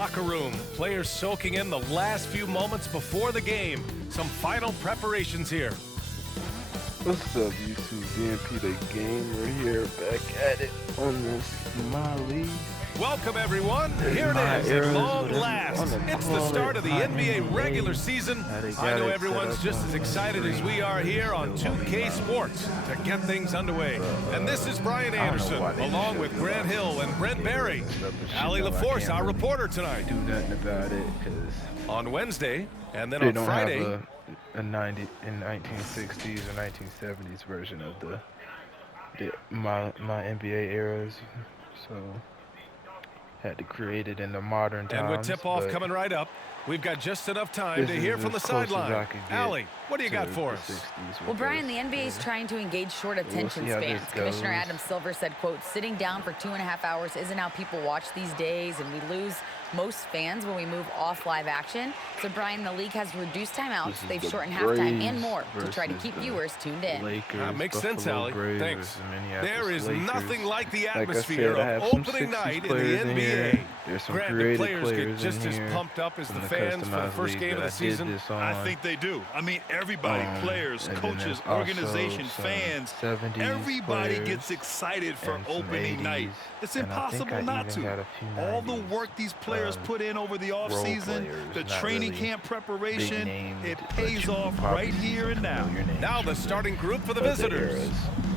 Locker room, players soaking in the last few moments before the game. Some final preparations here. What's up, YouTube? VNP the game. We're here back at it on this MyLeague. Welcome, everyone. Here it is at long last. It's the start of the NBA regular season. I know everyone's just as excited as we are here on 2K Sports to get things underway. And this is Brian Anderson, along with Grant Hill and Brent Berry. Ali LaForce, our reporter tonight. Do nothing about it because on Wednesday, and then on Friday, have a 1960s or 1970s version of my NBA eras, so had to create it in the modern times. And with tip-off coming right up, we've got just enough time to hear from the sideline. Ali, what do you got for us? Well, Brian, the NBA is trying to engage short attention spans. Commissioner Adam Silver said, quote, sitting down for 2.5 hours isn't how people watch these days, and we lose most fans when we move off live action. So, Brian, the league has reduced timeouts. They've shortened halftime and more to try to keep viewers tuned in. That makes sense, Ali. Thanks. There is nothing like the atmosphere of opening night in the NBA. There's some Granted, creative players get just as pumped up as the fans for the first game of the season. I think they do. I mean, everybody, players, coaches, organization, fans, everybody gets excited for opening night. It's impossible not to. All the work these players put in over the offseason, the training camp preparation, it pays off right here and now. Now the starting group for the visitors.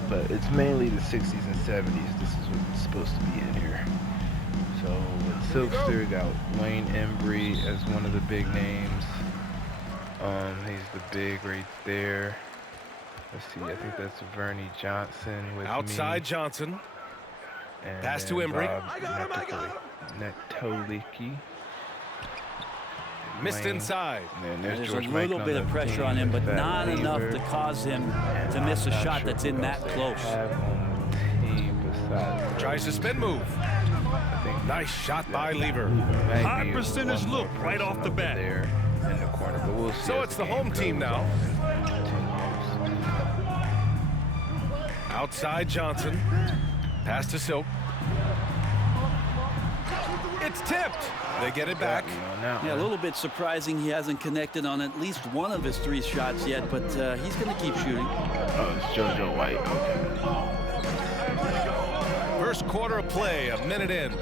But it's mainly the 60s and 70s. This is what's supposed to be in here. So with Silkster, got Wayne Embry as one of the big names. He's the big right there. Let's see, I think that's Vernie Johnson with outside Johnson. And pass to Embry. Netoliki. Missed inside. There's a little bit of pressure on him, but not enough to cause him to miss a shot that's in that close. Tries a spin move. Nice shot by Lever. High percentage look right off the bat. There in the corner, but we'll see. So it's the home team now. Outside Johnson. Pass to Silk. It's tipped. They get it back. Yeah, a little bit surprising he hasn't connected on at least one of his 3 shots yet, but he's going to keep shooting. Oh, it's JoJo White. Okay. First quarter of play, a minute in.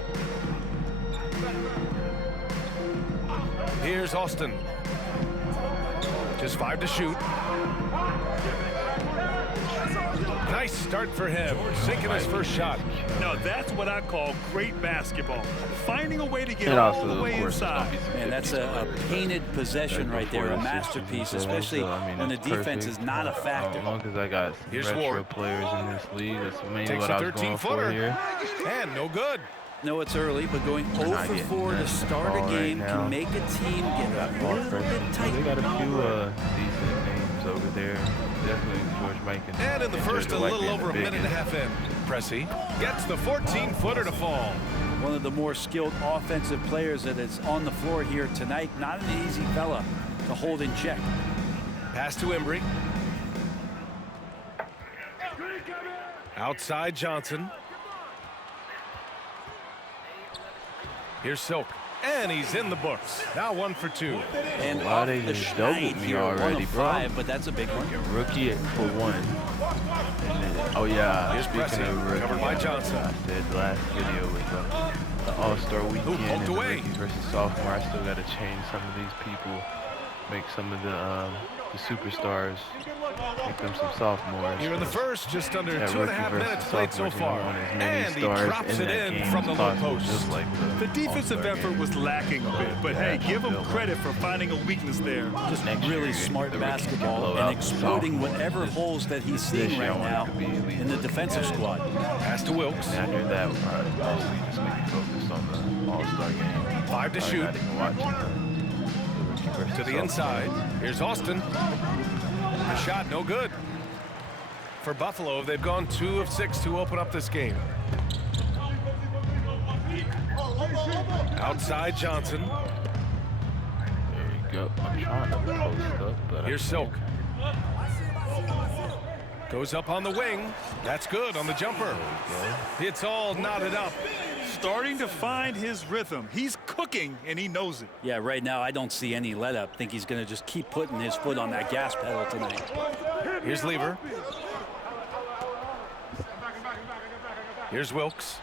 Here's Austin. Just 5 to shoot. Nice start for him, sinking his first shot. Now that's what I call great basketball. Finding a way to get all the way inside. And that's a painted possession right there, a masterpiece, especially when the defense is not a factor. As long as I got retro players in this league, that's mainly what I was going for here. And no good. No, it's early, but going 0 for 4 to start a game can make a team get a little bit tight. They got a few decent names over there. Definitely George Mike. And in the first, a little over a minute and a half in. Pressey gets the 14-footer to fall. One of the more skilled offensive players that is on the floor here tonight. Not an easy fella to hold in check. Pass to Embry. Outside Johnson. Here's Silk, and he's in the books. Now 1 for 2. And off the schneid here, already, 5, but that's a big one. Rookie for 1. Oh yeah, here's Pressey, covered by Johnson. I said last video was the All-Star weekend and the rookies versus sophomore. I still got to change some of these people, make some of the superstars, make them some sophomores. Here in the first, just under 2.5 minutes played so far. And he drops it in from the low post. The defensive effort was lacking a bit, but hey, give him credit for finding a weakness there. Just really smart basketball and exploiting whatever holes that he's seeing right now in the defensive squad. Pass to Wilkes. After that, mostly just maybe focused on the All-Star game. 5 to shoot. To the inside. Here's Austin. The shot no good. For Buffalo, they've gone 2 of 6 to open up this game. Outside Johnson. There you go. I'm trying to post up, but here's Silk. Goes up on the wing. That's good on the jumper. It's all knotted up. starting to find his rhythm. He's cooking, and he knows it. Yeah, right now I don't see any let up. I think he's going to just keep putting his foot on that gas pedal tonight. Here's Lever. Here's Wilkes.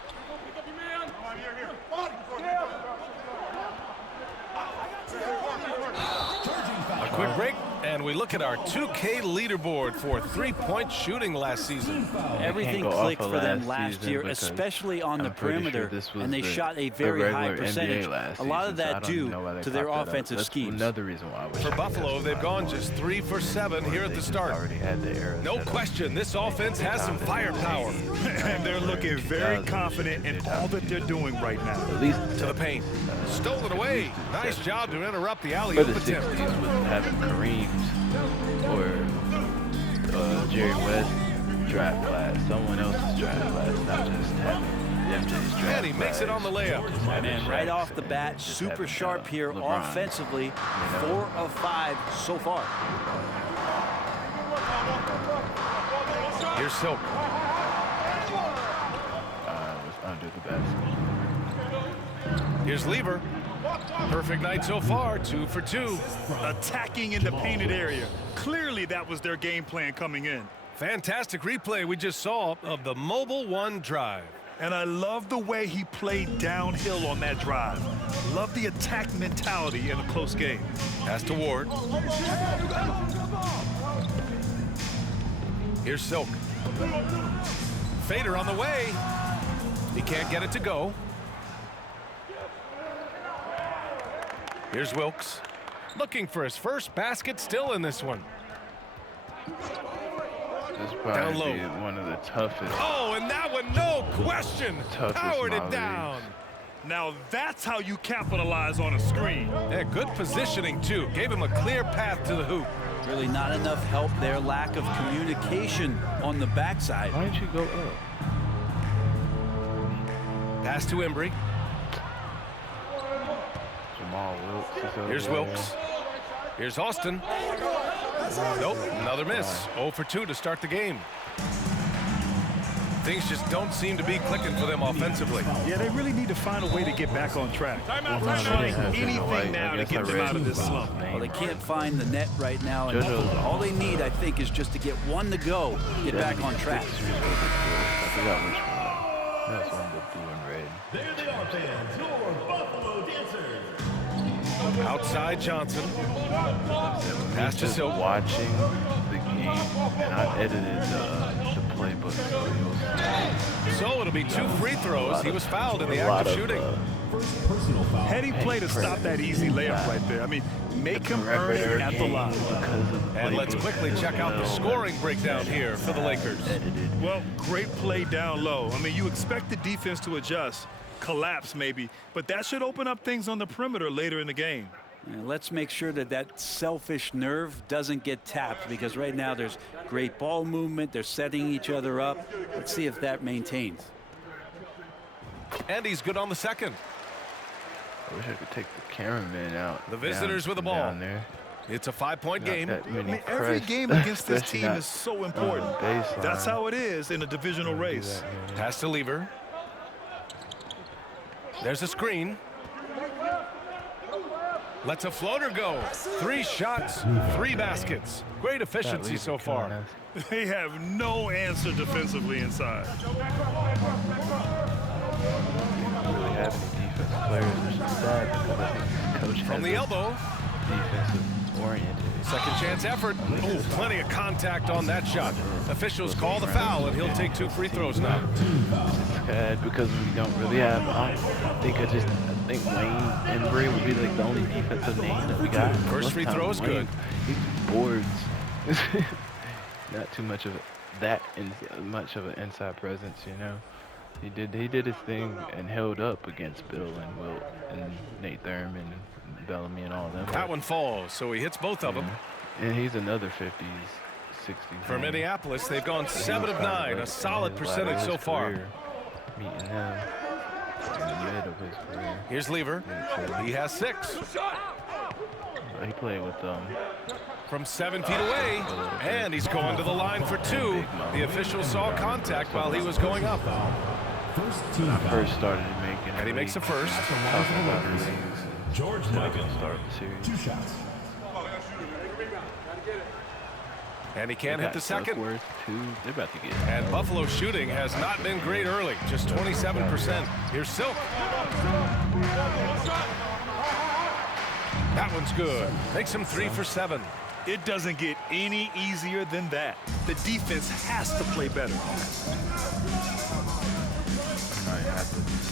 A quick break, and we look at our 2K leaderboard for three-point shooting last season. Everything clicked for them last year, especially on the perimeter, and they shot a very high percentage. A lot of that due to their offensive schemes. Another reason why. For Buffalo, they've gone just 3 for 7 here at the start. No question, this offense has some firepower. And they're looking very confident in all that they're doing right now. At least to the paint. Stolen away. Nice job to interrupt the alley-oop attempt. Having Kareem's or Jerry West draft class, someone else's draft class, not just having MJ's draft. And he makes it on the layup. Man, right off the bat, super sharp here offensively. 4 of 5 so far. Here's Silk. Was under the basket. Here's Lever. Perfect night so far, 2 for 2. Attacking in the painted area. Clearly that was their game plan coming in. Fantastic replay we just saw of the Mobile One drive. And I love the way he played downhill on that drive. Love the attack mentality in a close game. Pass to Ward. Here's Silk. Fader on the way. He can't get it to go. Here's Wilkes. Looking for his first basket still in this one. This probably be one of the toughest. Oh, and that one, no question. Powered it down. Now that's how you capitalize on a screen. Yeah, good positioning, too. Gave him a clear path to the hoop. Really not enough help there. Lack of communication on the backside. Why didn't you go up? Pass to Embry. Here's Wilkes. Here's Austin. Nope, another miss. 0 for 2 to start the game. Things just don't seem to be clicking for them offensively. Yeah, they really need to find a way to get back on track. Trying anything now to get them out of this slump. Well, they can't find the net right now, and all they need, I think, is just to get one to go, get back on track. I forgot which one. That's one with blue and red. There they are, fans, your Buffalo Dancers. Outside Johnson. Pass to Silk. Watching the game, and I edited the playbook. So it'll be 2 free throws. He was fouled in the act of shooting. Heading play to stop that easy layup right there. I mean, make him earn it at the line. And let's quickly check out the scoring breakdown here for the Lakers. Well, great play down low. I mean, you expect the defense to adjust, collapse maybe, but that should open up things on the perimeter later in the game. And let's make sure that that selfish nerve doesn't get tapped, because right now there's great ball movement. They're setting each other up. Let's see if that maintains. And he's good on the second. I wish I could take the cameraman out. The visitors with the ball. There. It's a 5-point game. I mean, every game against this team is so important. That's how it is in a divisional race. Pass to Lever. There's a screen. Lets a floater go. 3 shots, 3 baskets. Great efficiency so far. They have no answer defensively inside. Really have any defensive players, which is sad because I think coach from the elbow. Defensive oriented. Second chance effort. Oh, plenty of contact on that shot. Officials call the foul, and he'll take 2 free throws now. It's sad because we don't really have. I think Wayne Embry would be like the only defensive name that we got. First free throw is good. He boards. Not too much of much of an inside presence, you know. He did his thing and held up against Bill and Wilt and Nate Thurman and Bellamy and all of them. That one falls, so he hits both of them. And he's another 50s, 60s. For Minneapolis, they've gone 7 of 9, a solid percentage so far. Meeting them in the mid of his career. Here's Lever. He has 6. He played with from 7 feet away, and he's going to the line for 2. The official saw contact while he was going up. when I first started making it. And he makes the first. George Michael. Start the series. 2 shots. And he can't hit the second. Duckworth, too. They're about to get. And Buffalo's shooting has not been great early, just 27%. Here's Silk. That one's good. Makes him 3 for 7. It doesn't get any easier than that. The defense has to play better.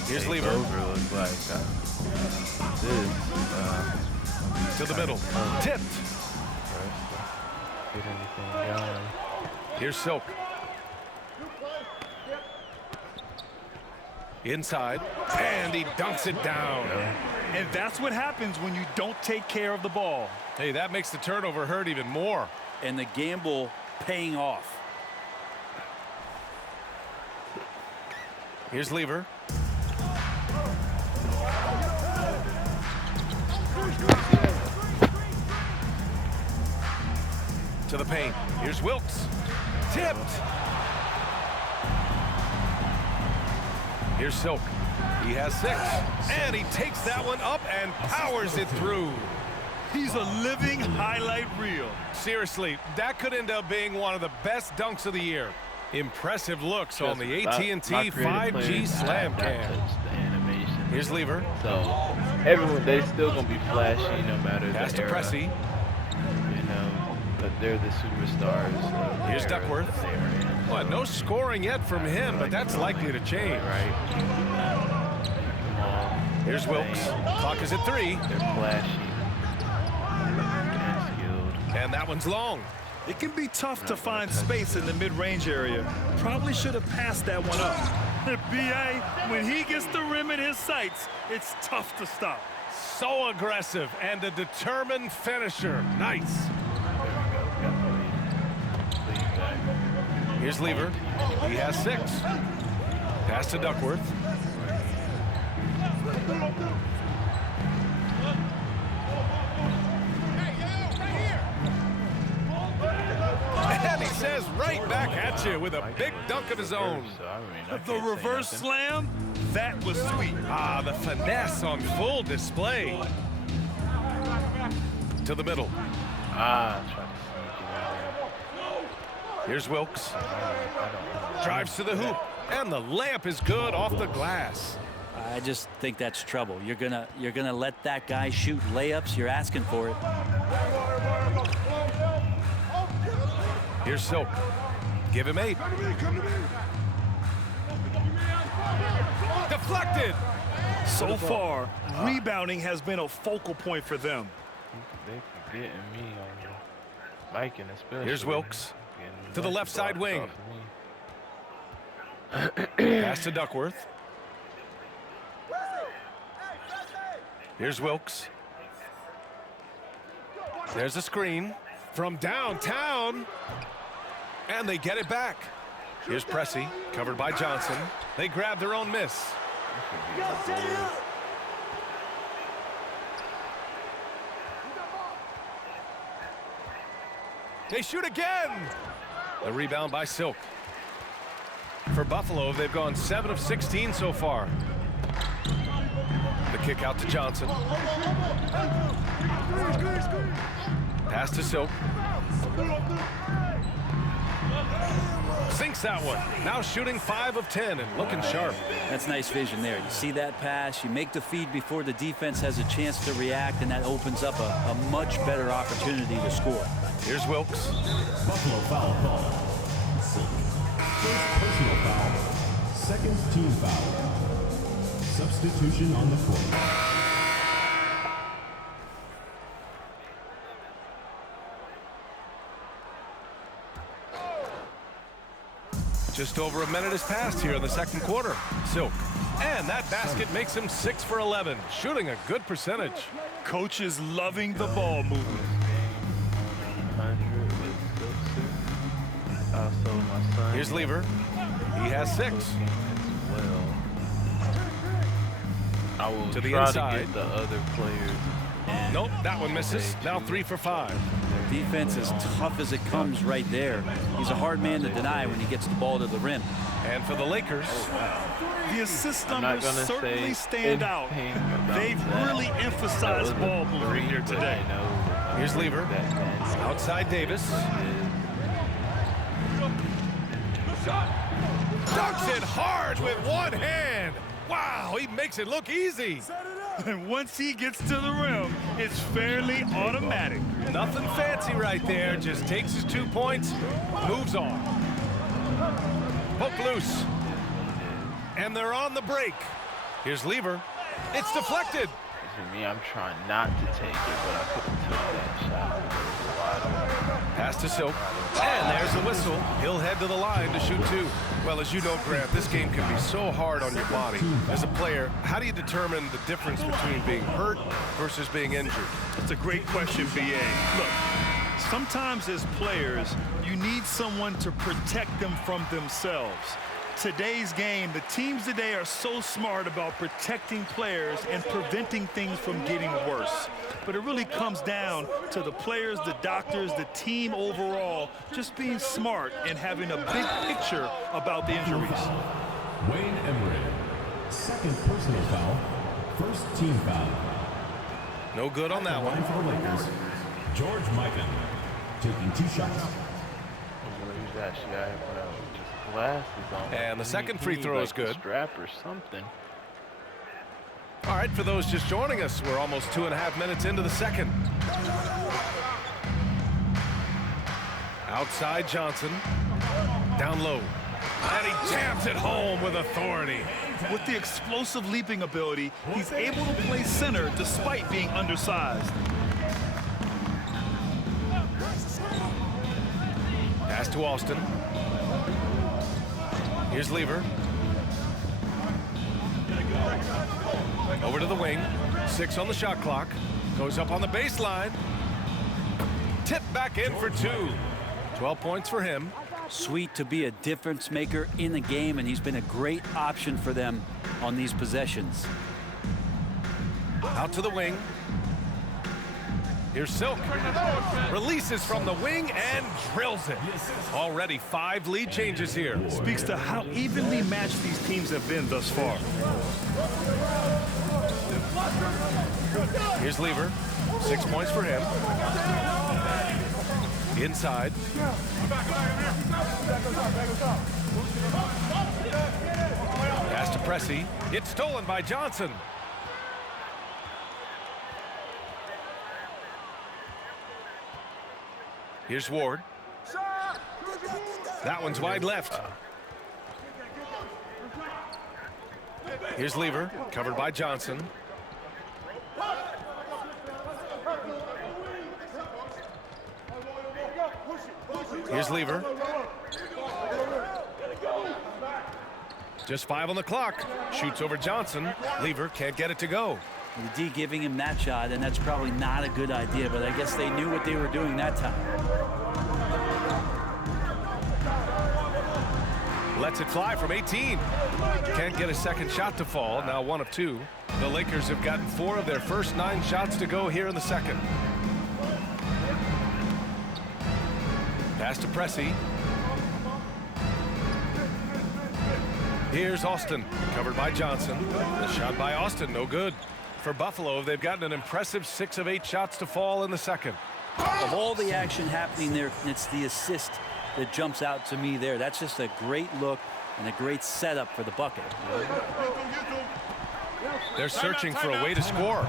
Here's Lever. Looks like To the middle. Tipped. Get anything going. Here's Silk. Inside. And he dunks it down. And that's what happens when you don't take care of the ball. Hey, that makes the turnover hurt even more. And the gamble paying off. Here's Lever. To the paint. Here's Wilkes. Tipped. Here's Silk. He has 6. And he takes that one up and powers it through. He's a living highlight reel. Seriously, that could end up being one of the best dunks of the year. Impressive looks on the AT&T 5G Slam Cam. Here's Lever. So everyone, they still gonna be flashy no matter Pass the to era. Pressey. You know, but they're the superstars. Here's Duckworth. Well, no scoring yet from him, but that's likely to change. Right. Here's Wilkes. Clock is at 3. They're flashy and skilled. And that one's long. It can be tough to find space in the mid-range area. Probably should have passed that one up. B.A., when he gets the rim in his sights, it's tough to stop. So aggressive and a determined finisher. Nice. Here's Lever. He has 6. Pass to Duckworth. And he says right back at you with a big dunk of his own. The reverse slam, that was sweet. Ah, the finesse on full display. To the middle. Trying to sneak it in there. Here's Wilkes. Drives to the hoop. And the layup is good off the glass. I just think that's trouble. You're gonna let that guy shoot layups. You're asking for it. Here's Silk. Give him 8. Deflected. So far, rebounding has been a focal point for them. They're getting me on the Mike, and especially. Here's Wilkes. To the left side wing. Pass to Duckworth. Here's Wilkes. There's a screen from downtown. And they get it back. Here's Pressey, covered by Johnson. They grab their own miss. They shoot again. The rebound by Silk. For Buffalo, they've gone 7 of 16 so far. The kick out to Johnson. Pass to Silk. Sinks that one. Now shooting 5 of 10 and looking sharp. That's nice vision there. You see that pass, you make the feed before the defense has a chance to react, and that opens up a much better opportunity to score. Here's Wilkes. Buffalo foul call. First personal foul. Second team foul. Substitution on the court. Just over a minute has passed here in the second quarter. Silk. And that basket makes him 6 for 11, shooting a good percentage. Coach is loving the ball movement. Here's Lever. He has 6. I will to the try inside. to get the other players. Nope, that one misses. Now 3 for 5. Defense as tough as it comes right there. He's a hard man to deny when he gets the ball to the rim. And for the Lakers, the assist numbers certainly stand out. They've really emphasized ball movement here today. Here's Lever. Outside Davis. Dunks it hard with one hand. Wow, he makes it look easy. And once he gets to the rim, it's fairly automatic. Nothing fancy right there. Just takes his 2 points, moves on. Poke loose. And they're on the break. Here's Lever. It's deflected. See me, I'm trying not to take it, but I could have took that shot. Pass to Silk. And there's the whistle. He'll head to the line to shoot 2. Well, as you know, Grant, this game can be so hard on your body. As a player, how do you determine the difference between being hurt versus being injured? That's a great question, B.A. Look, sometimes as players, you need someone to protect them from themselves. Today's game, the teams today are so smart about protecting players and preventing things from getting worse. But it really comes down to the players, the doctors, the team overall, just being smart and having a big picture about the injuries. Wayne Embry, second personal foul, first team foul. No good on that one. For the Lakers, George Mikan taking 2 shots. And the second free throw is good. Strap or something. All right, for those just joining us, we're almost 2.5 minutes into the second. Outside Johnson. Down low. And he jams it home with authority. With the explosive leaping ability, he's able to play center despite being undersized. Pass to Austin. Here's Lever. Over to the wing. 6 on the shot clock. Goes up on the baseline. Tipped back in for 2. 12 points for him. Sweet to be a difference maker in the game, and he's been a great option for them on these possessions. Out to the wing. Here's Silk. Releases from the wing and drills it. Already 5 lead changes here. Speaks to how evenly matched these teams have been thus far. Here's Lever. 6 points for him. Inside. Pass to Pressey. It's stolen by Johnson. Here's Ward. That one's wide left. Here's Lever, covered by Johnson. Here's Lever. Just 5 on the clock. Shoots over Johnson. Lever can't get it to go. The D giving him that shot, and that's probably not a good idea, but I guess they knew what they were doing that time. Lets it fly from 18. Can't get a second shot to fall. Now 1 of 2. The Lakers have gotten 4 of their first 9 shots to go here in the second. Pass to Pressey. Here's Austin, covered by Johnson. The shot by Austin, no good. For Buffalo, they've gotten an impressive 6 of 8 shots to fall in the second. Of all the action happening there, it's the assist that jumps out to me there. That's just a great look and a great setup for the bucket. They're searching for a way to score.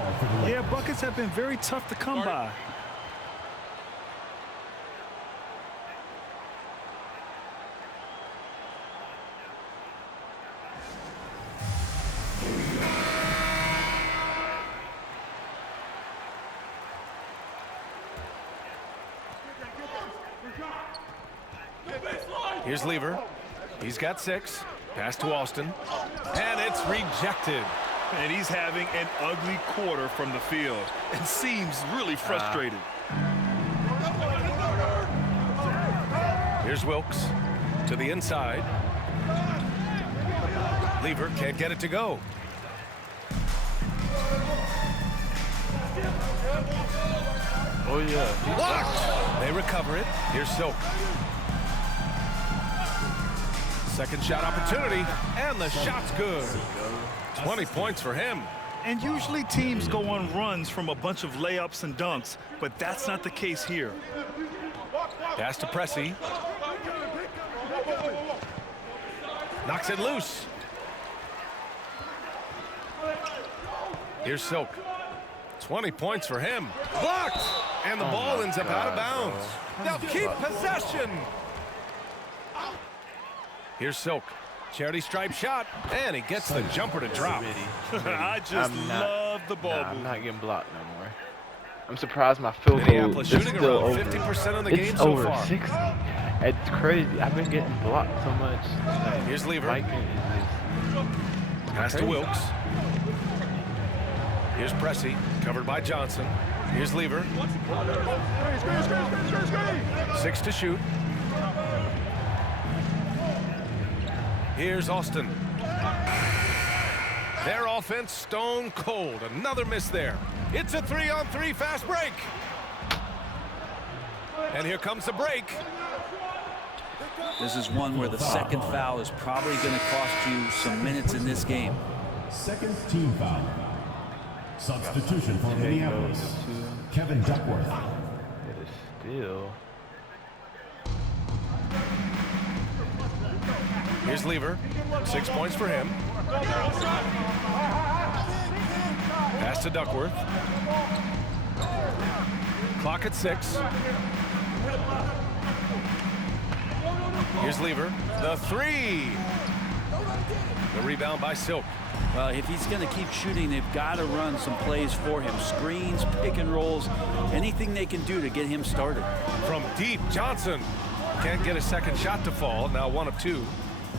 Yeah, buckets have been very tough to come by. Here's Lever. He's got 6. Pass to Austin. And it's rejected. And he's having an ugly quarter from the field and seems really frustrated. Here's Wilkes to the inside. Lever can't get it to go. Oh, yeah. Blocked. They recover it. Here's Silk. Second shot opportunity, and the shot's good. 20 points for him. And usually teams go on runs from a bunch of layups and dunks, but that's not the case here. Pass to Pressey. Knocks it loose. Here's Silk. 20 points for him. Blocked! And the ball ends up out of bounds. They'll keep possession. Here's Silk. Charity stripe shot, and he gets the jumper to drop. I just love the ball move. I'm not getting blocked no more. I'm surprised my field goal is shooting still around over. 50% of the It's game so over far. 60. It's crazy. I've been getting blocked so much. Here's Lever. Pass to crazy. Wilkes. Here's Pressey, covered by Johnson. Here's Lever. 6 to shoot. Here's Austin. Their offense stone cold. Another miss there. It's a 3-on-3 fast break. And here comes the break. This is one where the second foul is probably going to cost you some minutes in this game. Second team foul. Substitution for Minneapolis. Kevin Duckworth. It is still. Here's Lever. 6 points for him. Pass to Duckworth. Clock at 6. Here's Lever. The 3. The rebound by Silk. Well, if he's going to keep shooting, they've got to run some plays for him. Screens, pick and rolls, anything they can do to get him started. From deep, Johnson can't get a second shot to fall. Now 1 of 2.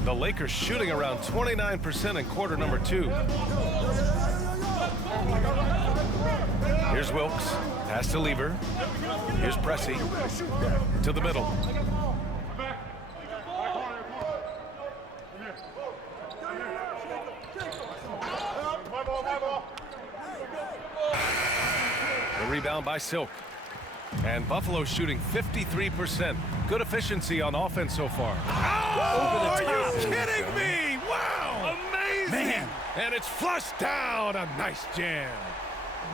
The Lakers shooting around 29% in quarter number 2. Here's Wilkes. Pass to Lever. Here's Pressey. To the middle. The rebound by Silk. And Buffalo shooting 53%. Good efficiency on offense so far. Oh, are you kidding me? Wow! Amazing! Man. And it's flushed down. A nice jam.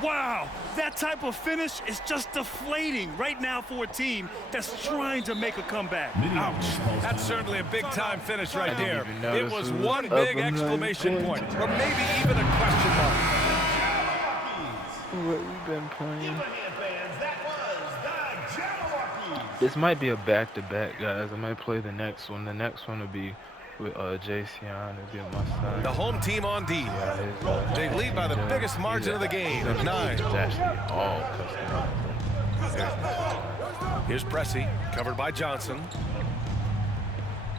Wow, that type of finish is just deflating right now for a team that's trying to make a comeback. Ouch. That's certainly a big-time finish right there. even notice It was who one was up big on exclamation 9 point, points. or maybe even a question mark. What we've been playing. This might be a back-to-back, guys. I might play the next one. The next one will be with Jayceon. It'll be my son. The home team on D. They lead by the biggest margin of the game, 9. It's actually all custom. Here's Pressey, covered by Johnson.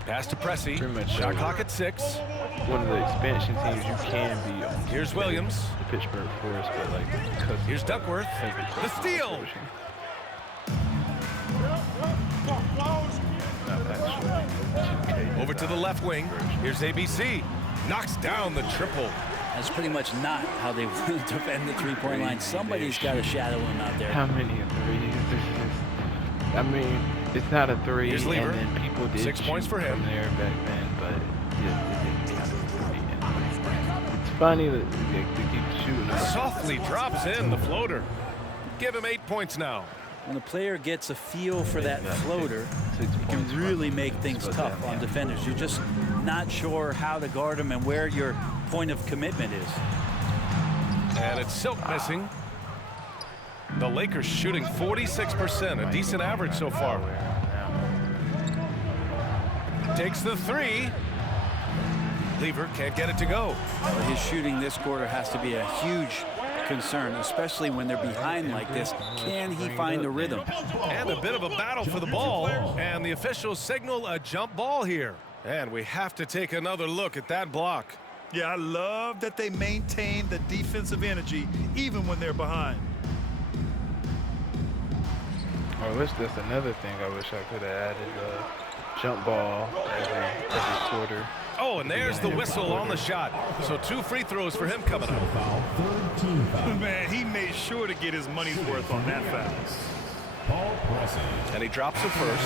Pass to Pressey. Pretty much Shot clock at 6. One of the expansion teams you can be on. Here's Williams. The Pittsburgh Forest, but like custom. Here's Duckworth. The steal. Over to the left wing. Here's ABC. Knocks down the triple. That's pretty much not how they defend the three-point line. Somebody's got to shadow him out there. How many threes? I mean, it's not a 3, Here's and Lever. then people did 6 points for him. from there back then, but it didn't count as a 3. And it's funny that they keep shooting. Softly drops in the floater. Give him 8 points now. When a player gets a feel for that floater, it can really make things tough on defenders. You're just not sure how to guard them and where your point of commitment is. And it's Silk missing. The Lakers shooting 46%, a decent average so far. Takes the 3. Lever can't get it to go. Well, his shooting this quarter has to be a huge concern, especially when they're behind like this. Can he find a rhythm? And a bit of a battle for the ball. And the officials signal a jump ball here. And we have to take another look at that block. Yeah, I love that they maintain the defensive energy even when they're behind. That's another thing I wish I could have added. Jump ball every quarter. Oh, and there's the whistle on the shot. So 2 free throws for him coming up. Foul, third team foul. Man, he made sure to get his money's worth on that foul. And he drops it first.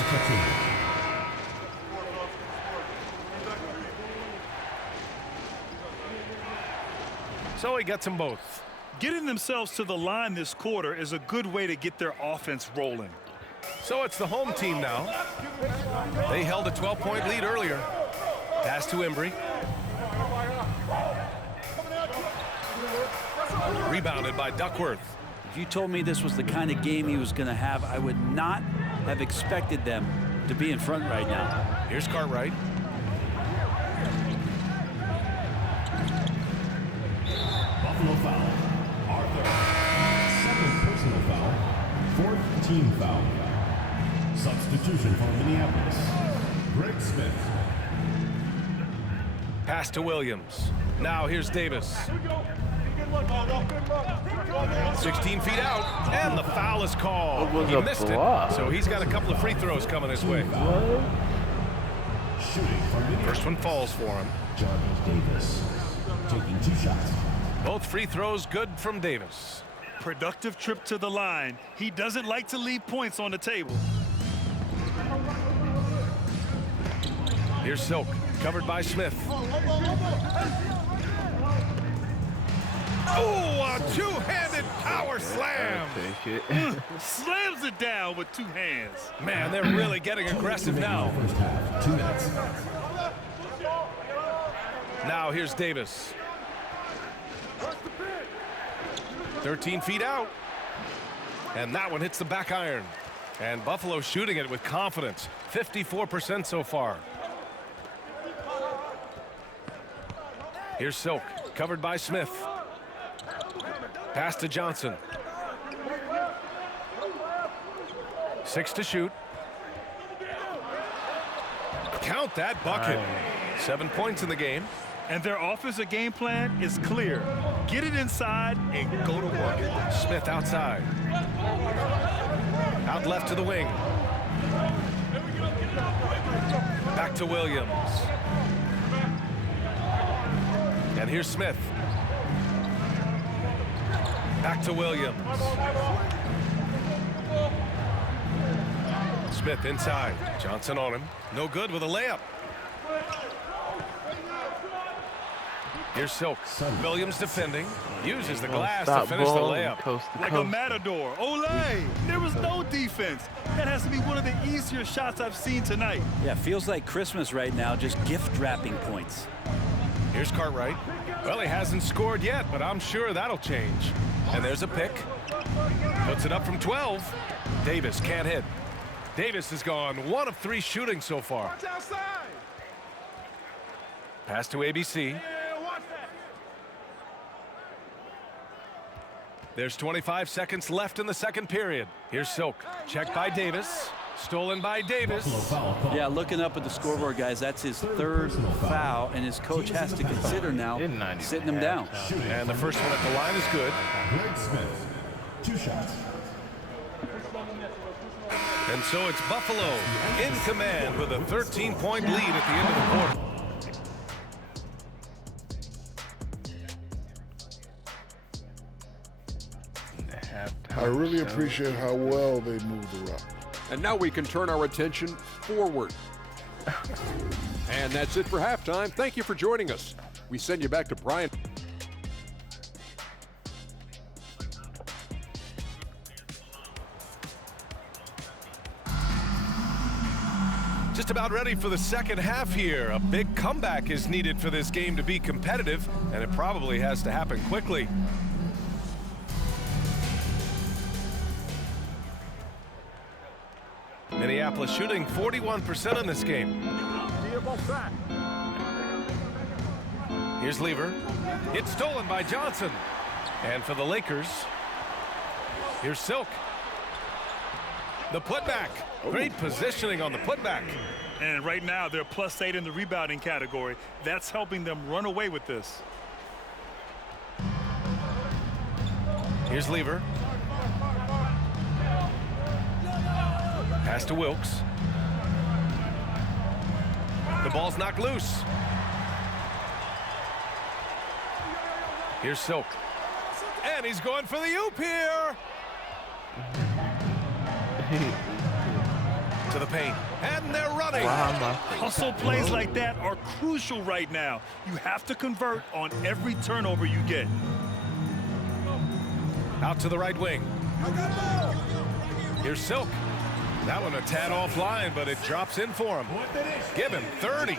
So he gets them both. Getting themselves to the line this quarter is a good way to get their offense rolling. So it's the home team now. They held a 12-point lead earlier. Pass to Embry. Rebounded by Duckworth. If you told me this was the kind of game he was going to have, I would not have expected them to be in front right now. Here's Cartwright. Buffalo foul. Arthur. Second personal foul. Fourth team foul. Substitution for Minneapolis. Greg Smith. Pass to Williams. Now here's Davis. 16 feet out, and the foul is called. He missed it, so he's got a couple of free throws coming his way. First one falls for him. Davis taking 2 shots. Both free throws good from Davis. Productive trip to the line. He doesn't like to leave points on the table. Here's Silk, covered by Smith. Oh, a two-handed power slam. Slams it down with 2 hands. Man, they're really getting aggressive now. First half, 2 minutes. Now here's Davis. 13 feet out. And that one hits the back iron. And Buffalo shooting it with confidence. 54% so far. Here's Silk, covered by Smith. Pass to Johnson. 6 to shoot. Count that bucket. 7 points in the game. And their offensive game plan is clear. Get it inside and go to work. Smith outside. Out left to the wing. Back to Williams. And here's Smith. Back to Williams. Smith inside. Johnson on him. No good with a layup. Here's Silk. Williams defending. Uses the glass to finish the layup. Like a matador. Olay! There was no defense. That has to be one of the easier shots I've seen tonight. Yeah, feels like Christmas right now, just gift wrapping points. Here's Cartwright. Well, he hasn't scored yet, but I'm sure that'll change. And there's a pick. Puts it up from 12. Davis can't hit. Davis has gone 1 of 3 shooting so far. Pass to ABC. There's 25 seconds left in the second period. Here's Silk. Checked by Davis. Stolen by Davis. Yeah, looking up at the scoreboard, guys, that's his 3rd foul, and his coach has to consider now sitting him down. And the first one at the line is good. Greg Smith, 2 shots. And so it's Buffalo in command with a 13-point lead at the end of the quarter. I really appreciate how well they moved the rock. And now we can turn our attention forward. And that's it for halftime. Thank you for joining us. We send you back to Brian. Just about ready for the second half here. A big comeback is needed for this game to be competitive, and it probably has to happen quickly. Minneapolis shooting 41% in this game. Here's Lever. It's stolen by Johnson. And for the Lakers, here's Silk. The putback. Great positioning on the putback. And right now, they're +8 in the rebounding category. That's helping them run away with this. Here's Lever. Pass to Wilkes. The ball's knocked loose. Here's Silk. And he's going for the oop here. To the paint, and they're running. Hustle plays like that are crucial right now. You have to convert on every turnover you get. Out to the right wing. Here's Silk. That one a tad offline, but it drops in for him. Give him 30.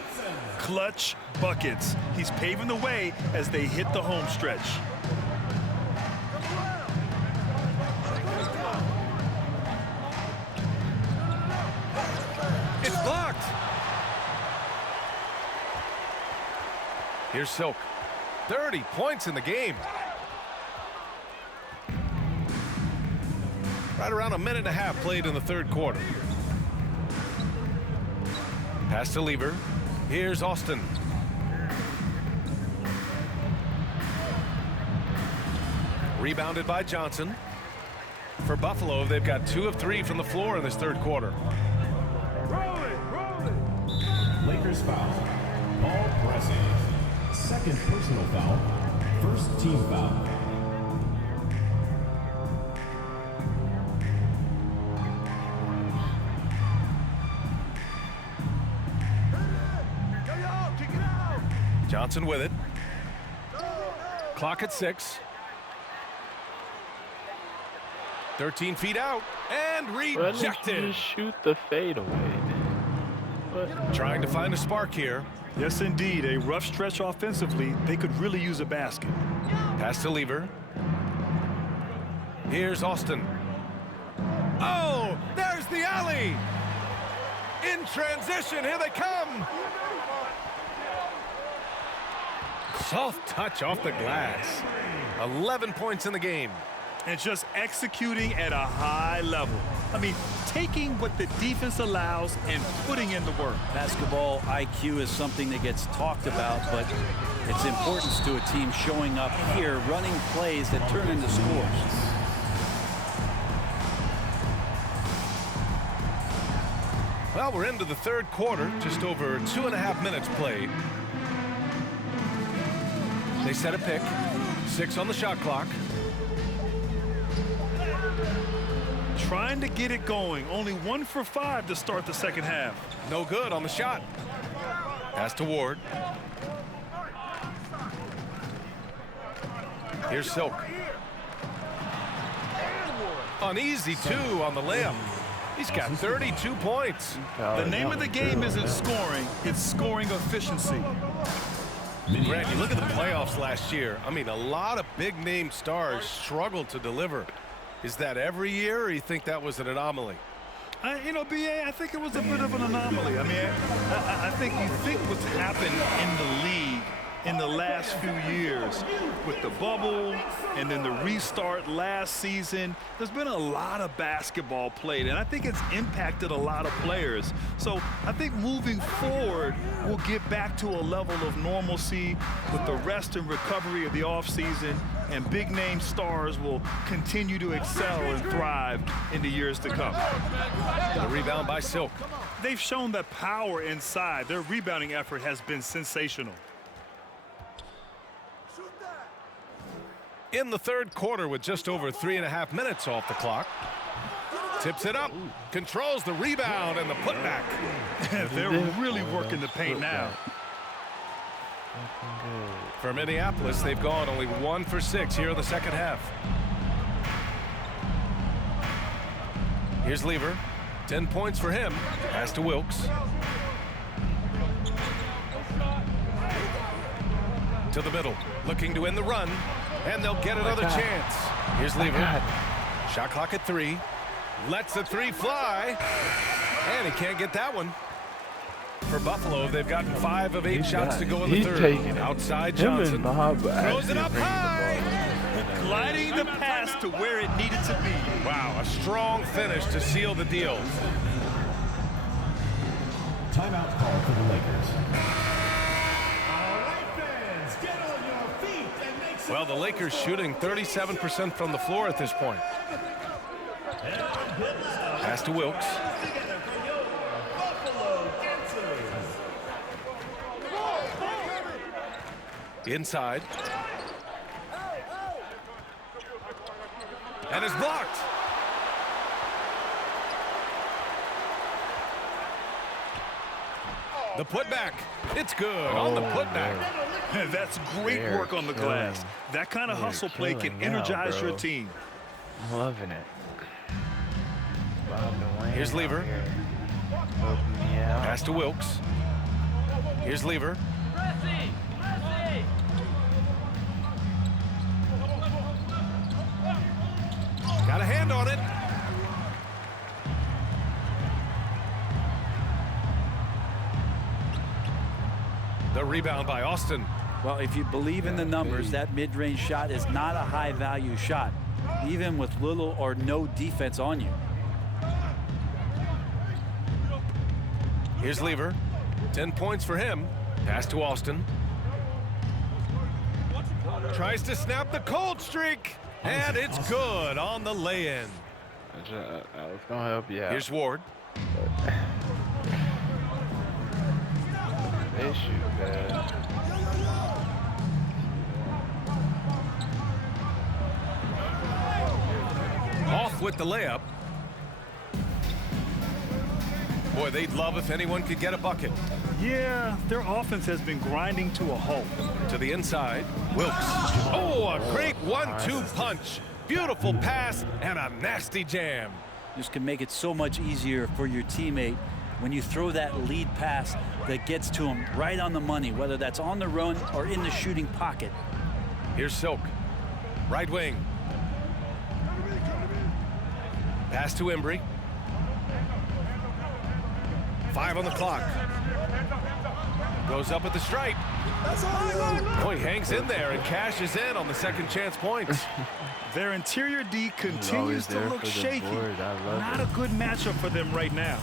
Clutch buckets. He's paving the way as they hit the home stretch. It's blocked. Here's Silk. 30 points in the game. Right around a minute and a half played in the third quarter. Pass to Lever. Here's Austin. Rebounded by Johnson. For Buffalo, they've got 2 of 3 from the floor in this third quarter. Lakers foul. Ball pressing. Second personal foul. First team foul. Johnson with it. Clock at 6. 13 feet out and rejected. Just shoot the fade away. Trying to find a spark here. Yes, indeed. A rough stretch offensively. They could really use a basket. Pass to Lever. Here's Austin. Oh, there's the alley. In transition, here they come. Soft touch off the glass. 11 points in the game. And just executing at a high level. I mean, taking what the defense allows and putting in the work. Basketball IQ is something that gets talked about, but its importance to a team showing up here, running plays that turn into scores. Well, we're into the third quarter, just over 2.5 minutes played. They set a pick, 6 on the shot clock. Trying to get it going. Only 1 for 5 to start the second half. No good on the shot. Pass to Ward. Here's Silk. An easy 2 on the layup. He's got 32 points. The name of the game isn't scoring, it's scoring efficiency. Grant, you look at the playoffs last year. I mean, a lot of big-name stars struggled to deliver. Is that every year, or you think that was an anomaly? You know, B.A., I think it was a bit of an anomaly. I mean, I think you think what's happened in the league in the last few years with the bubble and then the restart last season, there's been a lot of basketball played, and I think it's impacted a lot of players. So I think moving forward, we'll get back to a level of normalcy with the rest and recovery of the offseason, and big-name stars will continue to excel and thrive in the years to come. The rebound by Silk. They've shown that power inside. Their rebounding effort has been sensational. In the third quarter with just over 3.5 minutes off the clock. Tips it up, controls the rebound and the putback. They're really working the paint now. For Minneapolis, they've gone only 1 for 6 here in the second half. Here's Lever. 10 points for him. Pass to Wilkes. To the middle, looking to end the run, and they'll get another chance. Here's Lever. Shot clock at 3. Lets the 3 fly, and he can't get that one. For Buffalo, they've gotten 5 of 8 shots to go in the third. Outside Johnson. Throws it up high. Gliding the pass to where it needed to be. Wow, a strong finish to seal the deal. Timeout call for the Lakers. Well, the Lakers shooting 37% from the floor at this point. Pass to Wilkes. Inside. And is blocked. The putback. It's good on the putback. That's great work on the glass. That kind of hustle play can energize your team. I'm loving it. Here's Lever. Pass to Wilkes. Here's Lever. Got a hand on it. The rebound by Austin. Well, if you believe in the numbers, that mid-range shot is not a high-value shot, even with little or no defense on you. Here's Lever. 10 points for him. Pass to Austin. Tries to snap the cold streak. And it's good on the lay-in. I was going to help you out. Here's Ward. They shoot bad. Off with the layup. Boy, they'd love if anyone could get a bucket. Yeah, their offense has been grinding to a halt. To the inside, Wilkes. Oh, a great 1-2 punch. Beautiful pass and a nasty jam. This can make it so much easier for your teammate when you throw that lead pass that gets to him right on the money, whether that's on the run or in the shooting pocket. Here's Silk. Right wing. Pass to Embry. 5 on the clock. Goes up at the stripe. Boy, hangs in there and cashes in on the second chance points. Their interior D continues to look shaky. Not a good matchup for them right now.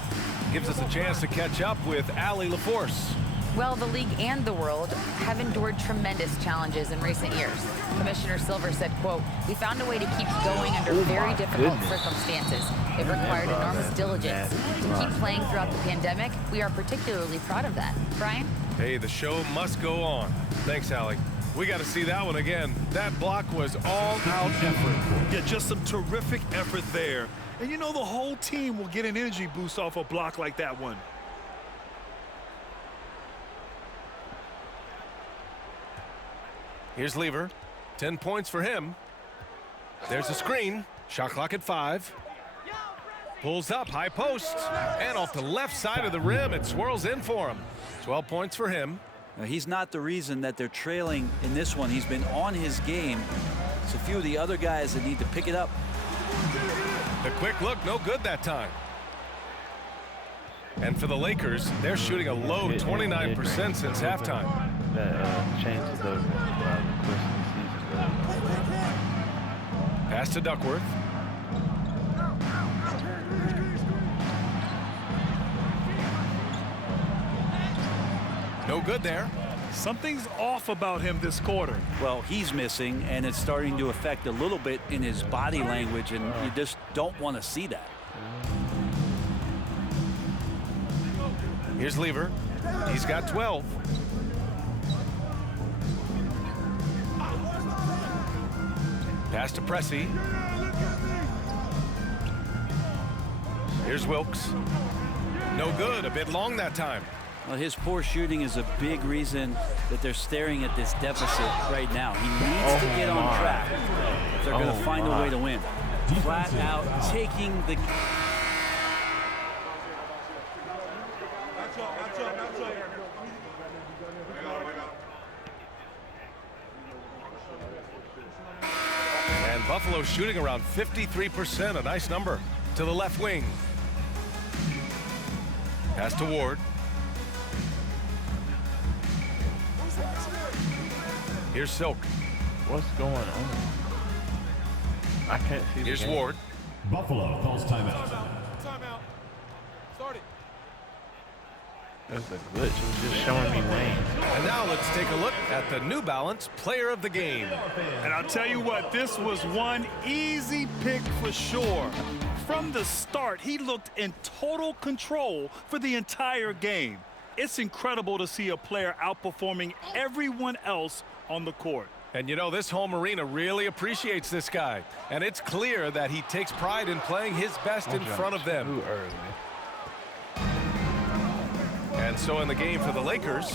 Gives us a chance to catch up with Allie LaForce. Well, the league and the world have endured tremendous challenges in recent years. Commissioner Silver said, quote, "We found a way to keep going under very difficult circumstances. It required enormous diligence. To keep playing throughout the pandemic, we are particularly proud of that." Brian? Hey, the show must go on. Thanks, Allie. We got to see that one again. That block was all-out effort. Yeah, just some terrific effort there. And you know the whole team will get an energy boost off a block like that one. Here's Lever. 10 points for him. There's a screen. Shot clock at 5. Pulls up, high post. And off the left side of the rim, it swirls in for him. 12 points for him. Now, he's not the reason that they're trailing in this one. He's been on his game. It's a few of the other guys that need to pick it up. The quick look, no good that time. And for the Lakers, they're shooting a low 29% since halftime. That changes over the course of the season. Pass to Duckworth. No good there. Something's off about him this quarter. Well, he's missing, and it's starting to affect a little bit in his body language, and you just don't want to see that. Here's Lever. He's got 12. Pass to Pressey. Here's Wilkes. No good. A bit long that time. Well, his poor shooting is a big reason that they're staring at this deficit right now. He needs to get on track if they're going to find a way to win. Flat out taking the... And Buffalo shooting around 53%, a nice number. To the left wing. Pass to Ward. Here's Silk. What's going on? I can't see. Here's Ward. Buffalo calls timeout. Timeout. Start it. There's a glitch. It was just showing me Wayne. And now let's take a look at the New Balance Player of the Game. And I'll tell you what, this was one easy pick for sure. From the start, he looked in total control for the entire game. It's incredible to see a player outperforming everyone else on the court. And you know, this home arena really appreciates this guy. And it's clear that he takes pride in playing his best in front of them. Too early. And so in the game for the Lakers.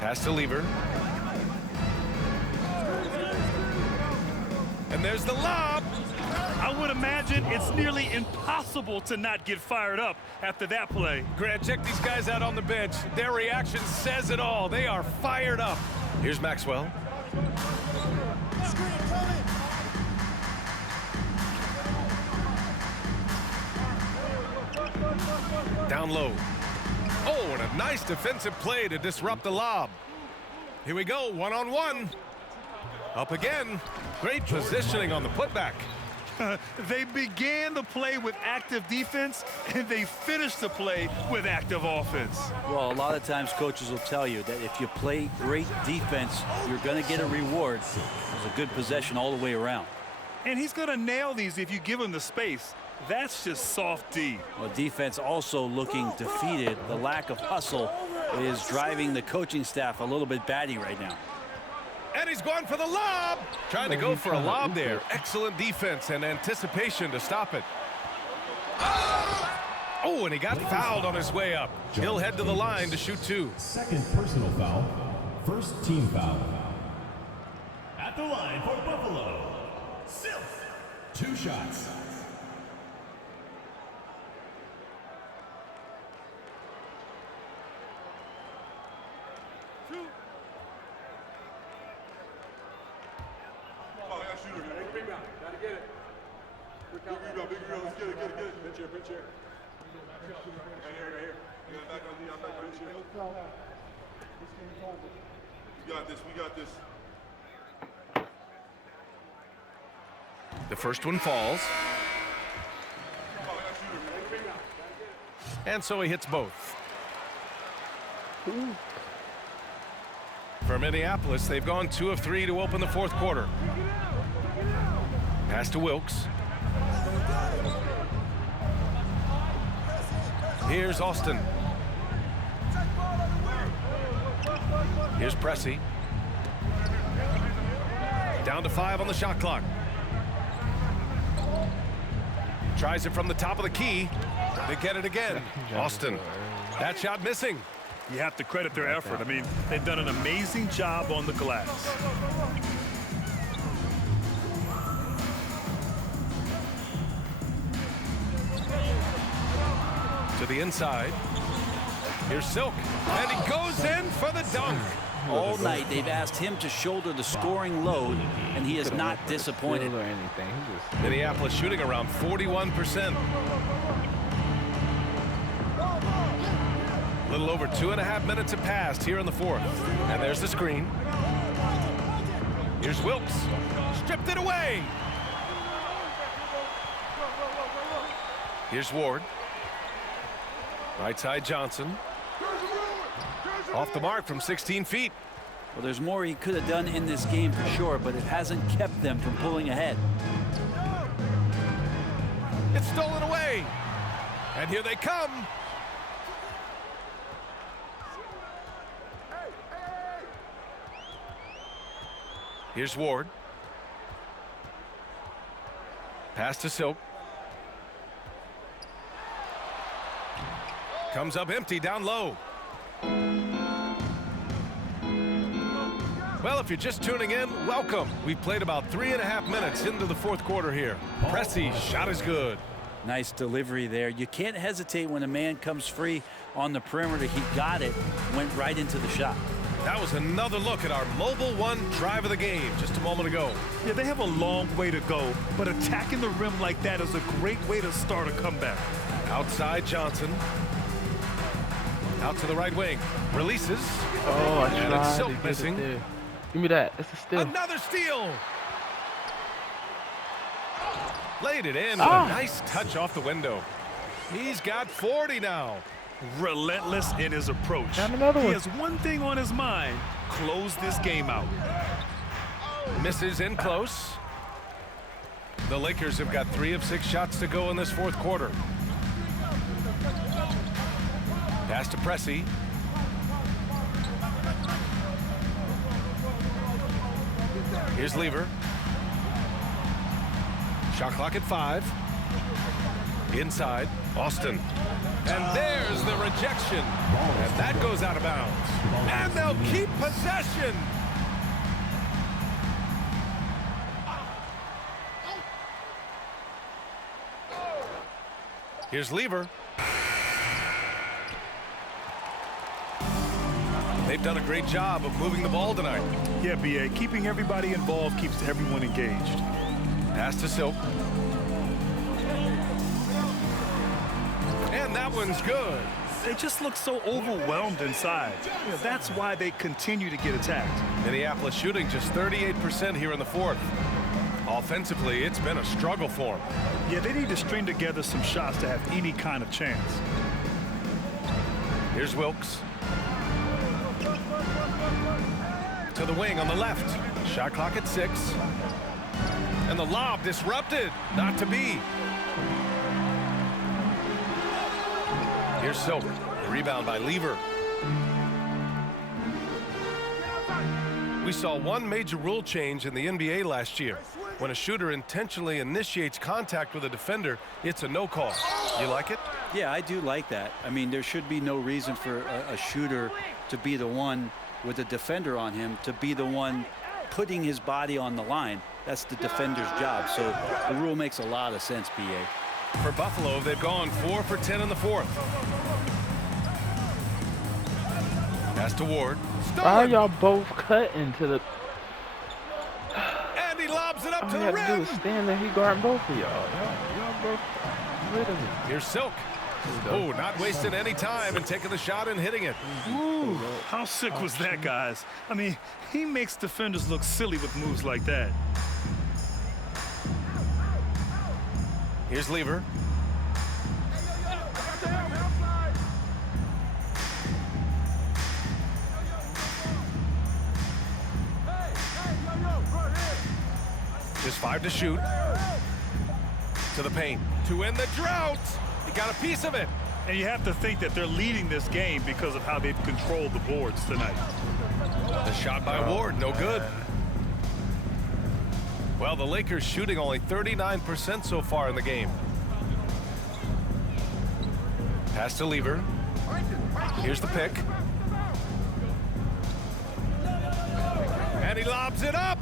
Pass to Lever. And there's the lob. I would imagine it's nearly impossible to not get fired up after that play. Grant, check these guys out on the bench. Their reaction says it all. They are fired up. Here's Maxwell. Down low. Oh, and a nice defensive play to disrupt the lob. Here we go, one-on-one. Up again. Great positioning on the putback. They began the play with active defense, and they finished the play with active offense. Well, a lot of times coaches will tell you that if you play great defense, you're going to get a reward. It's a good possession all the way around. And he's going to nail these if you give him the space. That's just soft D. Well, defense also looking defeated. The lack of hustle is driving the coaching staff a little bit batty right now. And he's going for the lob. Trying to go for a lob there. Excellent defense and anticipation to stop it. Oh, and he got fouled on his way up. He'll head to the line to shoot two. Second personal foul. First team foul. At the line for Buffalo. Silk. 2 shots. We got this. The first one falls. And so he hits both. For Minneapolis, they've gone 2 of 3 to open the fourth quarter. Pass to Wilkes. Here's Austin. Here's Pressey. Down to 5 on the shot clock. Tries it from the top of the key. They get it again. Austin. That shot missing. You have to credit their effort. I mean, they've done an amazing job on the glass. To the inside. Here's Silk. And he goes in for the dunk. All night they've asked him to shoulder the scoring load, and he is not disappointed. Minneapolis shooting around 41%. A little over 2.5 minutes have passed here in the fourth. And there's the screen. Here's Wilkes. Stripped it away. Here's Ward. Right side Johnson. Off the mark from 16 feet. Well, there's more he could have done in this game for sure, but it hasn't kept them from pulling ahead. It's stolen away. And here they come. Here's Ward. Pass to Silk. Comes up empty down low. Well, if you're just tuning in, welcome. We've played about 3.5 minutes into the fourth quarter here. Pressey shot is good. Nice delivery there. You can't hesitate when a man comes free on the perimeter. He got it, went right into the shot. That was another look at our Mobile One drive of the game just a moment ago. Yeah, they have a long way to go, but attacking the rim like that is a great way to start a comeback. Outside Johnson. Out to the right wing. Releases. Oh, I and it's Silk tried. missing. Give me that. It's a steal. Another steal. Laid it in with a nice touch off the window. He's got 40 now. Relentless in his approach. Got another one. He has one thing on his mind: close this game out. Misses in close. The Lakers have got 3 of 6 shots to go in this fourth quarter. Pass to Pressey. Here's Lever. Shot clock at 5. Inside, Austin. And there's the rejection. And that goes out of bounds. And they'll keep possession. Here's Lever. They've done a great job of moving the ball tonight. Yeah, B.A. Keeping everybody involved keeps everyone engaged. Pass to Silk. And that one's good. They just look so overwhelmed inside. You know, that's why they continue to get attacked. Minneapolis shooting just 38% here in the fourth. Offensively, it's been a struggle for them. Yeah, they need to string together some shots to have any kind of chance. Here's Wilkes. To the wing on the left. Shot clock at 6. And the lob disrupted. Not to be. Here's Silk. The rebound by Lever. We saw one major rule change in the NBA last year. When a shooter intentionally initiates contact with a defender, it's a no call. You like it? Yeah, I do like that. I mean, there should be no reason for a shooter to be the one with a defender on him, to be the one putting his body on the line. That's the defender's job. So the rule makes a lot of sense, B.A. For Buffalo, they've gone 4 for 10 in the fourth. Pass to Ward. Why are y'all both cutting to the... And he lobs it up to the All you rim. have to do is stand there. He guarding both of y'all. Y'all both rid of it. Here's Silk. Oh, not wasting any time and taking the shot and hitting it. Ooh, how sick was that, guys? I mean, he makes defenders look silly with moves like that. Here's Lever. Just 5 to shoot. To the paint. To end the drought. He got a piece of it. And you have to think that they're leading this game because of how they've controlled the boards tonight. The shot by Ward, no good. Well, the Lakers shooting only 39% so far in the game. Pass to Lever. Here's the pick. And he lobs it up.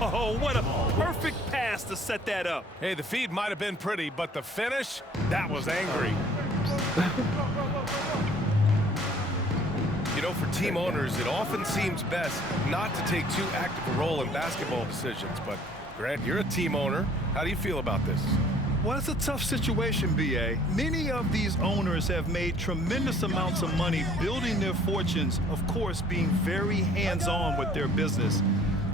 Oh, what a perfect pass to set that up. Hey, the feed might have been pretty, but the finish, that was angry. You know, for team owners, it often seems best not to take too active a role in basketball decisions. But, Grant, you're a team owner. How do you feel about this? Well, it's a tough situation, B.A. Many of these owners have made tremendous amounts of money building their fortunes, of course, being very hands-on with their business.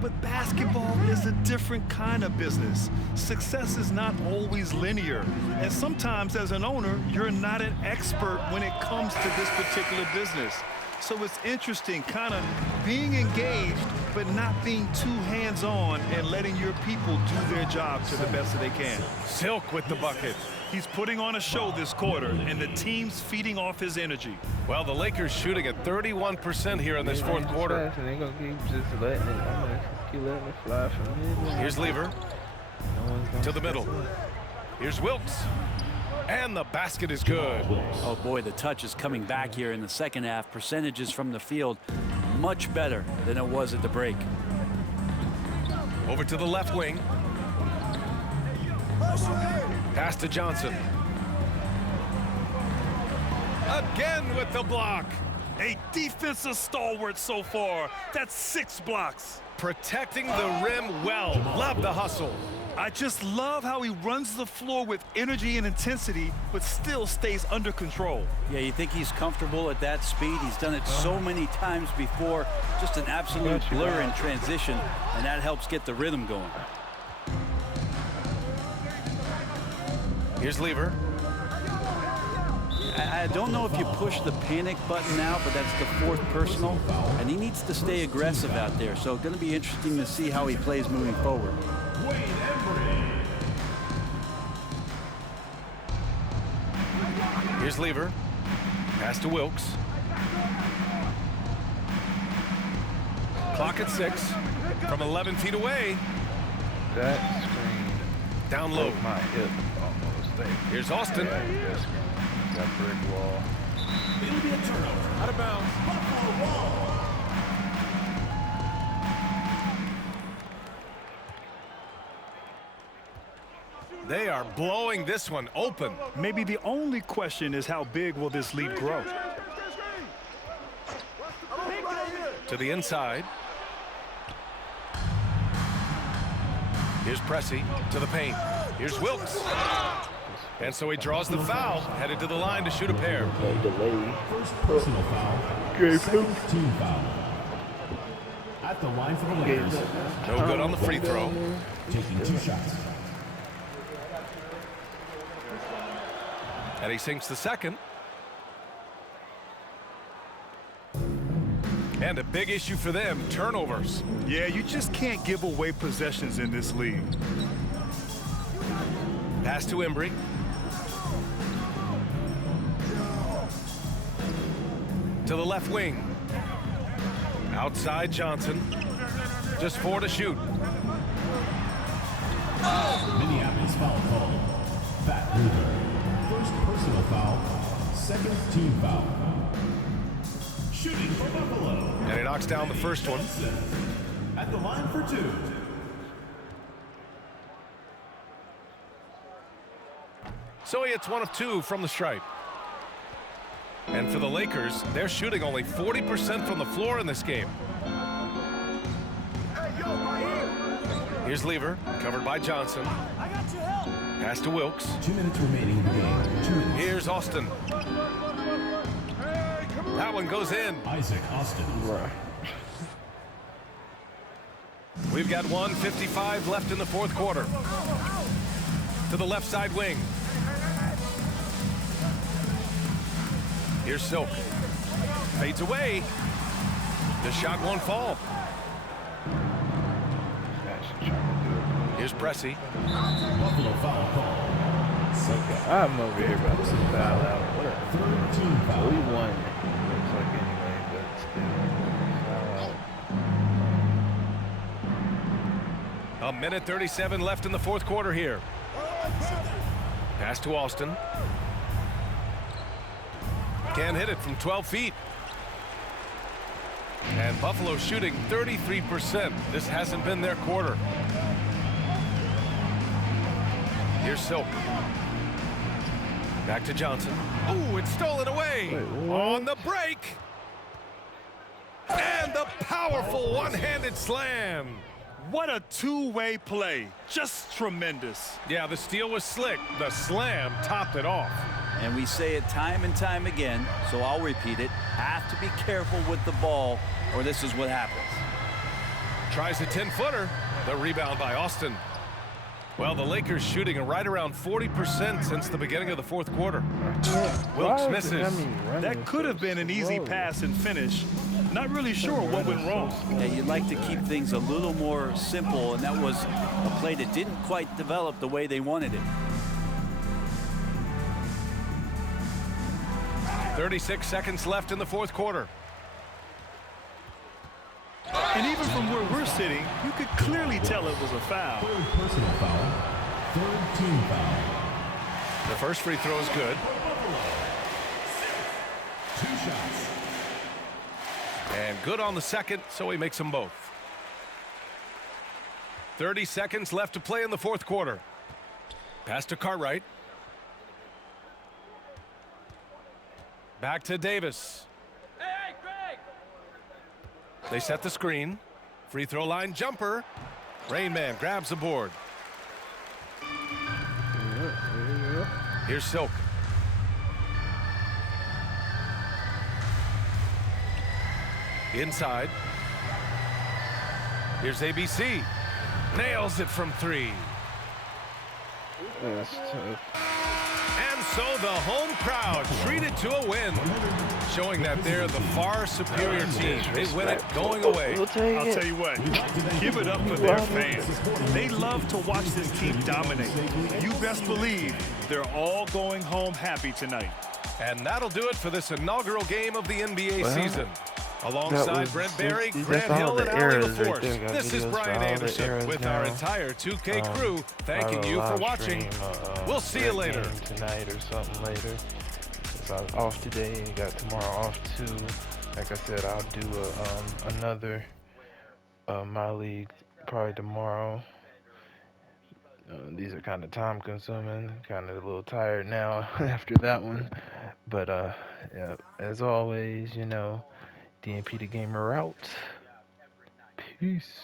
But basketball is a different kind of business. Success is not always linear. And sometimes as an owner, you're not an expert when it comes to this particular business. So it's interesting kind of being engaged, but not being too hands-on and letting your people do their job to the best that they can. Silk with the bucket. He's putting on a show this quarter, and the team's feeding off his energy. Well, the Lakers shooting at 31% here in this fourth quarter. And they're going to keep just letting it, keep letting it fly from mid. Here's Lever. To the middle. Here's Wilkes. And the basket is good. Oh, boy, the touch is coming back here in the second half. Percentages from the field much better than it was at the break. Over to the left wing. Pass to Johnson. Again with the block. A defensive stalwart so far. That's 6 blocks. Protecting the rim well. Love the hustle. I just love how he runs the floor with energy and intensity, but still stays under control. Yeah, you think he's comfortable at that speed? He's done it so many times before. Just an absolute blur in transition, and that helps get the rhythm going. Here's Lever. I don't know if you push the panic button now, but that's the 4th personal, and he needs to stay aggressive out there. So going to be interesting to see how he plays moving forward. Here's Lever. Pass to Wilkes. Clock at 6 from 11 feet away. That screen. Down low. My hip almost there. Here's Austin. Yeah, got brick wall. It'll be a turnover. Out of bounds. Buffalo ball. They are blowing this one open. Maybe the only question is how big will this lead grow? To the inside. Here's Pressey to the paint. Here's Wilkes. And so he draws the foul, headed to the line to shoot a pair. Delay. First personal foul. Second team foul. At the line for the Lakers. No good on the free throw. Taking 2 shots. And he sinks the second. And a big issue for them, turnovers. Yeah, you just can't give away possessions in this league. Pass to Embry. To the left wing. Outside Johnson. Just 4 to shoot. Minneapolis foul call. Fat Hoover. First personal foul. Second team foul. Shooting for Buffalo. And he knocks down the first one. At the line for 2. So he hits 1 of 2 from the stripe. And for the Lakers, they're shooting only 40% from the floor in this game. Here's Lever, covered by Johnson. Pass to Wilkes. 2 minutes remaining in the game. 2 minutes. Here's Austin. That one goes in. Isaac Austin. We've got 1:55 left in the fourth quarter. To the left side wing. Here's Silk. Fades away. The shot won't fall. Here's Pressey. Buffalo foul call. I'm over here about to foul out. What a Third team foul. we won. Looks like anyway, but still foul out. 1:37 left in the fourth quarter here. Pass to Austin. Can't hit it from 12 feet. And Buffalo shooting 33%. This hasn't been their quarter. Here's Silk. Back to Johnson. Ooh, it's stolen away. On the break. And the powerful one-handed slam. What a two-way play. Just tremendous. Yeah, the steal was slick. The slam topped it off. And we say it time and time again, so I'll repeat it. Have to be careful with the ball, or this is what happens. Tries a 10-footer. The rebound by Austin. Well, the Lakers shooting right around 40% since the beginning of the fourth quarter. Wilkes misses. That could have been an easy pass and finish. Not really sure what went wrong. Yeah, you'd like to keep things a little more simple, and that was a play that didn't quite develop the way they wanted it. 36 seconds left in the fourth quarter. And even from where we're sitting, you could clearly tell it was a foul. Third personal foul. Third team foul. The first free throw is good. 2 shots. And good on the second, so he makes them both. 30 seconds left to play in the fourth quarter. Pass to Cartwright. Back to Davis. Hey, Greg! They set the screen. Free throw line jumper. Rain Man grabs the board. Here's Silk. Inside. Here's ABC. Nails it from 3. That's tough. And so the home crowd treated to a win, showing that they're the far superior team. They win it going away. I'll tell you what, give it up for their fans. They love to watch this team dominate. You best believe they're all going home happy tonight. And that'll do it for this inaugural game of the NBA season. Alongside Brent Berry, Grant Hill, and Ali LaForce, this is Brian Anderson with our entire 2K crew thanking you for watching. We'll see you later. Tonight or something later. If I was off today and got tomorrow off too, like I said, I'll do another MyLeague probably tomorrow. These are kind of time consuming, kind of a little tired now after that one. But yeah, as always, you know, DNP the Gamer out. Peace.